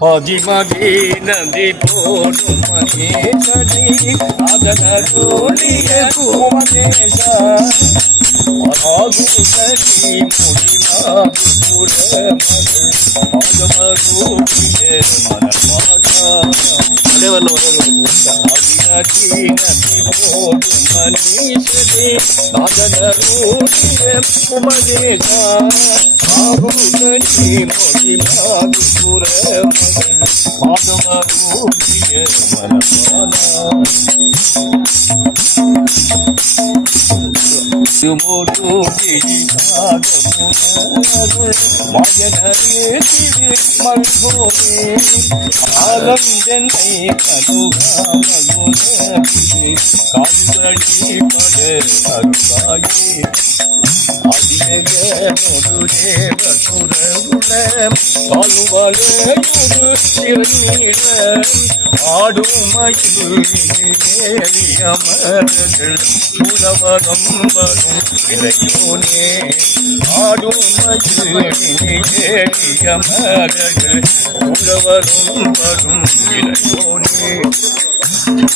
பதிமகே நந்தி போடும் மகேசனி ಮನೀಷದೆ ಅದನರೂಢಿಯ ಉಮದೇಶ ಆಹುದನಿ ಮೊದಿಲಾದು ಪುರವದೆ ಮಾಧವರೂಢಿಯ ಮನಪಾಲ மரமாதா அடைவல்ல ஆதிநாச்சி நந்தி போடும் மனீஷனே அதனருளிய ஆகமரூபிய மரமாதா ஆடுமயில் புலவரம் வரும் இறையோனே ஆடும் மகிழ்ச்சியமர்கள் புலவரும் வரும் இறையோனே.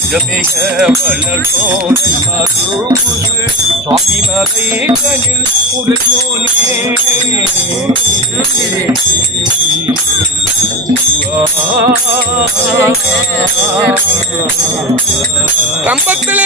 ஜமிக வளர்த்தோனை மறுபுது சுவாமி மலை கணில் உடையோனே கம்பத்திலே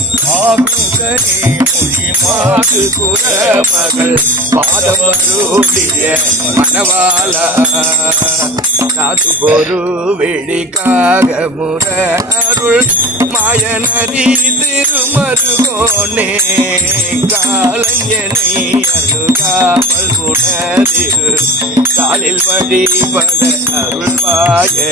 ஆகுகனே மொழி மாது மகள் பாதமருடைய மணவாள காத்து பொரு வெளிக்காக முரருள் மாயனரி திருமருகோனே காலஞ்சனை அருகாமல் குணதிரு காலில் வழிபட அருள்வாயே